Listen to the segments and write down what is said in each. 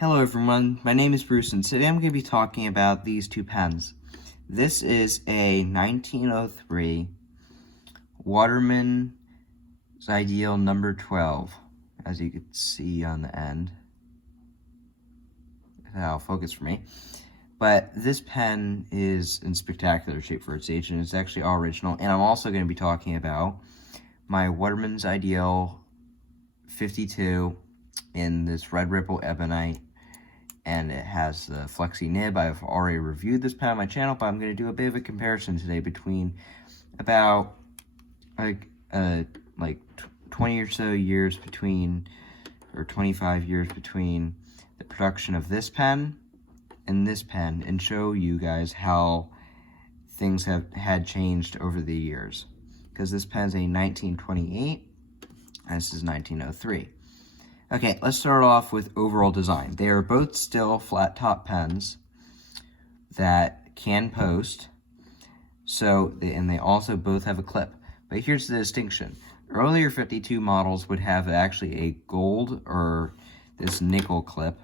Hello everyone, my name is Bruce and today I'm going to be talking about these two pens. This is a 1903 Waterman's Ideal number 12, as you can see on the end. That'll focus for me. But this pen is in spectacular shape for its age and it's actually all original. And I'm also going to be talking about my Waterman's Ideal 52 in this red ripple ebonite. And it has the flexi nib. I've already reviewed this pen on my channel, but I'm going to do a bit of a comparison today between about like 20 or so years between, or 25 years between the production of this pen and this pen, and show you guys how things had changed over the years. Because this pen is a 1928, and this is 1903. Okay, let's start off with overall design. They are both still flat top pens that can post, and they also both have a clip. But here's the distinction. Earlier 52 models would have actually a gold or this nickel clip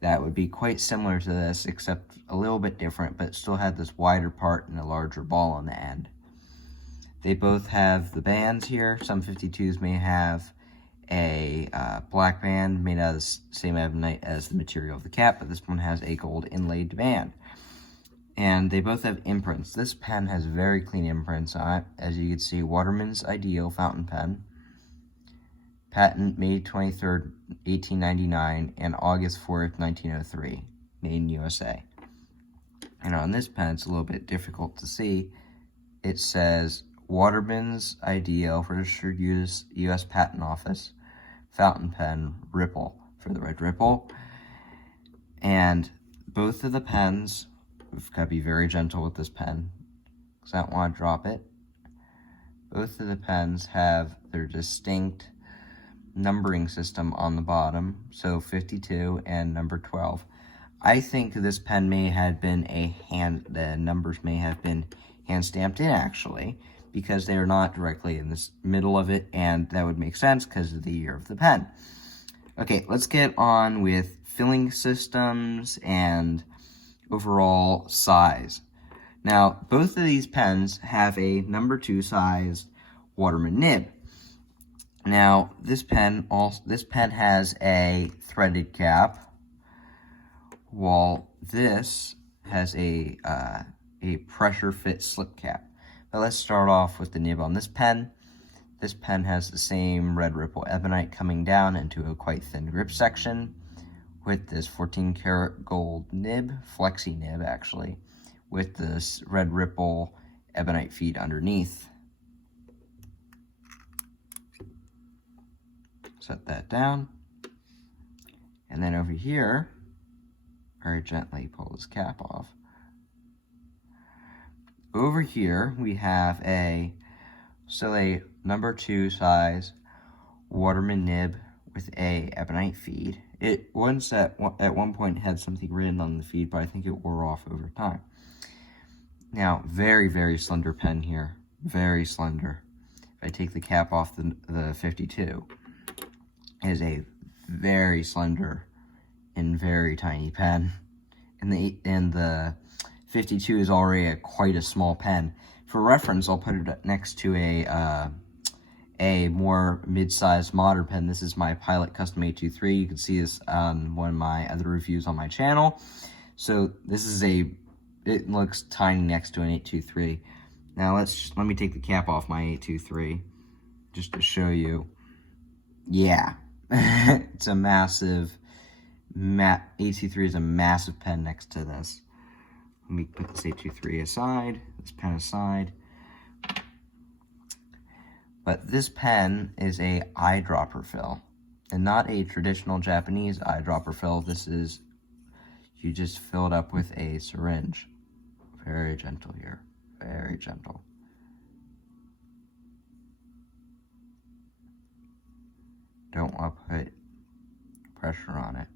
that would be quite similar to this, except a little bit different, but still had this wider part and a larger ball on the end. They both have the bands here. Some 52s may have a black band made out of the same ebonite as the material of the cap, but this one has a gold inlaid band. And they both have imprints. This pen has very clean imprints on it. As you can see, Waterman's Ideal fountain pen. Patent May 23rd, 1899, and August 4th, 1903, made in USA. And on this pen, it's a little bit difficult to see. It says Waterman's Ideal, registered U.S. Patent Office, fountain pen, ripple, for the red ripple. And both of the pens, we've got to be very gentle with this pen, because I don't want to drop it. Both of the pens have their distinct numbering system on the bottom, so 52 and number 12. I think this pen may have been the numbers may have been hand stamped in actually, because they are not directly in this middle of it, and that would make sense because of the year of the pen. Okay, let's get on with filling systems and overall size. Now, both of these pens have a number 2 size Waterman nib. Now, this pen has a threaded cap, while this has a pressure fit slip cap. But let's start off with the nib on this pen. This pen has the same red ripple ebonite coming down into a quite thin grip section with this 14 karat gold nib, flexi nib actually, with this red ripple ebonite feed underneath. Set that down. And then over here, very gently pull this cap off. Over here, we have still a number 2 size Waterman nib with a ebonite feed. It once at one point had something written on the feed, but I think it wore off over time. Now, very, very slender pen here. Very slender. If I take the cap off the 52, it is a very slender and very tiny pen. And the 52 is already quite a small pen. For reference, I'll put it next to a more mid-sized modern pen. This is my Pilot Custom 823. You can see this on one of my other reviews on my channel. So this is it looks tiny next to an 823. Now let me take the cap off my 823 just to show you. Yeah, it's a massive. 823 is a massive pen next to this. Let me put this 823 aside, this pen aside. But this pen is a eyedropper fill, and not a traditional Japanese eyedropper fill. This is, you just fill it up with a syringe. Very gentle here, very gentle. Don't want to put pressure on it.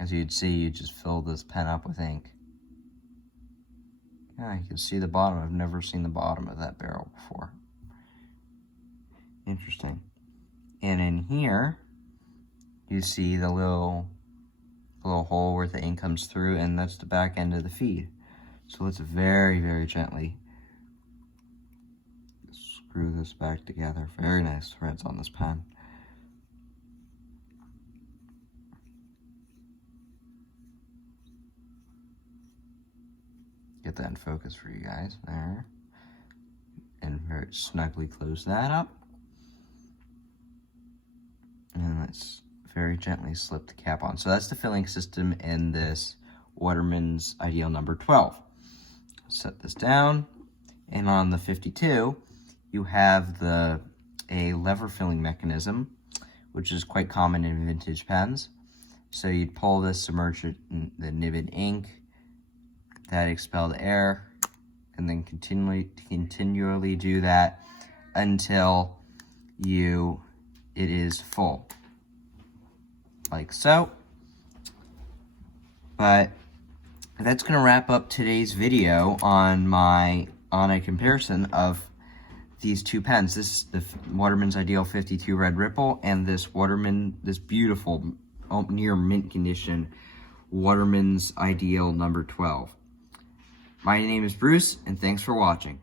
As you'd see, you just fill this pen up with ink. Yeah, you can see the bottom. I've never seen the bottom of that barrel before. Interesting. And in here, you see the little a little hole where the ink comes through, and that's the back end of the feed. So let's very, very gently screw this back together. Very nice threads on this pen. Get that in focus for you guys there. And very snugly close that up. And let's very gently slip the cap on. So that's the filling system in this Waterman's Ideal number 12. Set this down, and on the 52, you have a lever filling mechanism, which is quite common in vintage pens. So you'd pull this, submerge it in the nibbed ink, that expel the air, and then continually do that until it is full, like so. But that's going to wrap up today's video on a comparison of these two pens. This is the Waterman's Ideal 52 Red Ripple, and this beautiful, near mint condition Waterman's Ideal number 12. My name is Bruce, and thanks for watching.